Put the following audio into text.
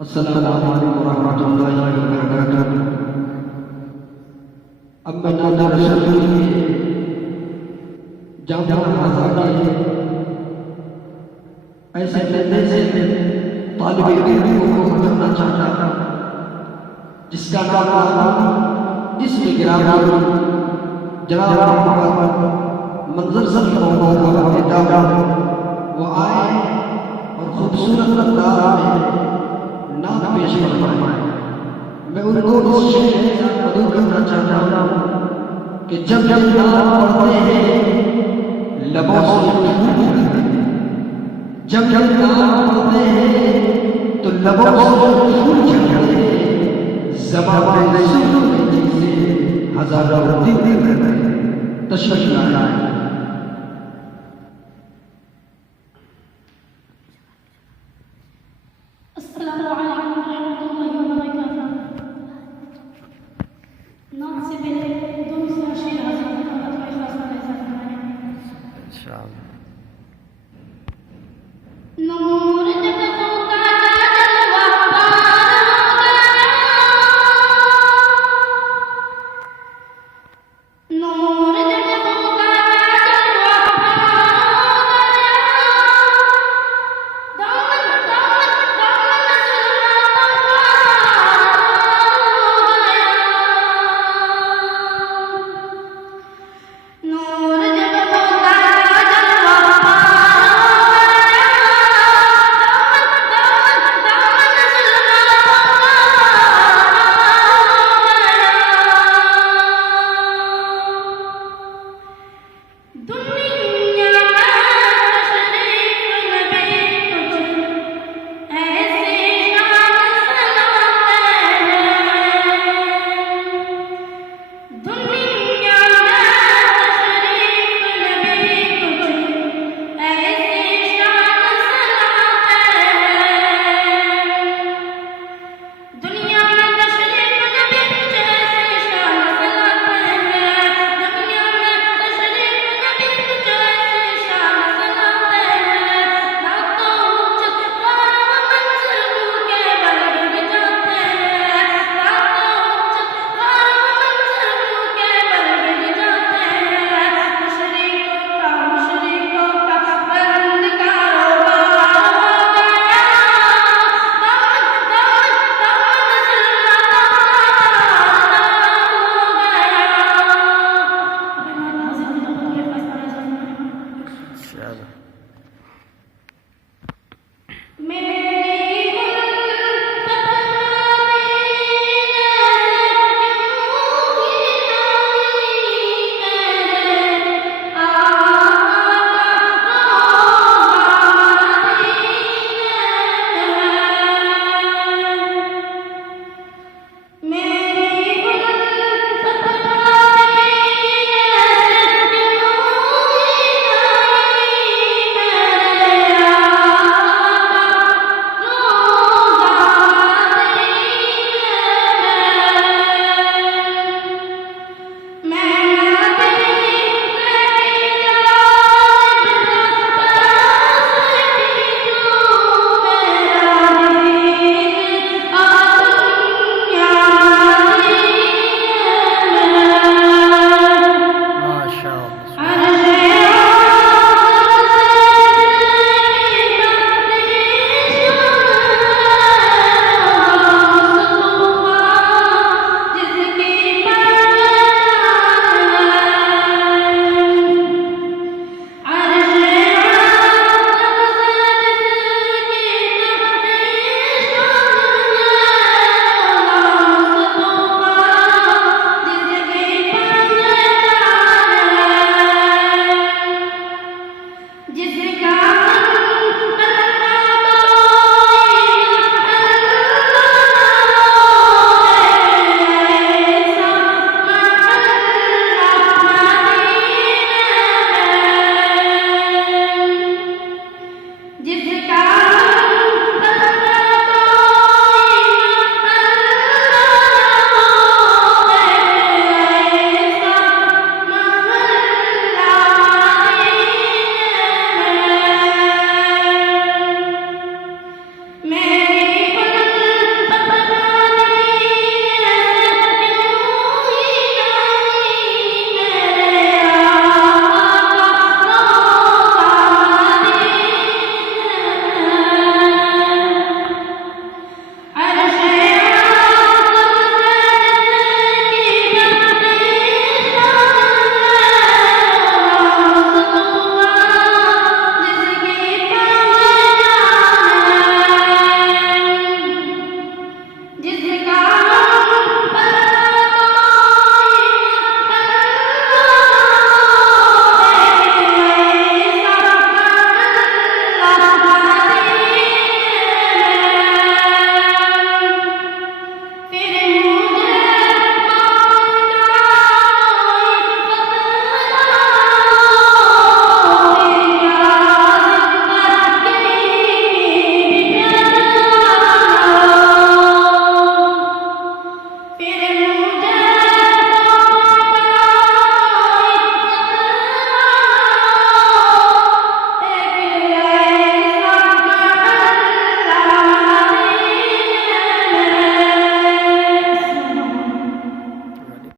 अस्सलामु अलैकुम वरहमतुल्लाहि वबरकातुहू। अम्मा नादर शफी जामिया आज़ादी ऐसे धंधे से तालिब इल्म को करना चाहता जिसका नाम इसमें गिरावट जनाब मोहम्मद मंजर सल्लल्लाहु वो आए और खूबसूरत अंदाज में नाम पेश फरमाए। मैं उनको इस शेर के साथ मदद करना चाहता हूँ कि जब जब नाम पढ़ते हैं लबों से फूल निकलते हैं, जब जब नाम पढ़ते हैं तो लबों से फूल निकलते हैं, ज़बान में सुनने चीज़ें हज़ारों दिन रहते हैं। तशरीफ़ लाए। अस्सलामु अलैकुम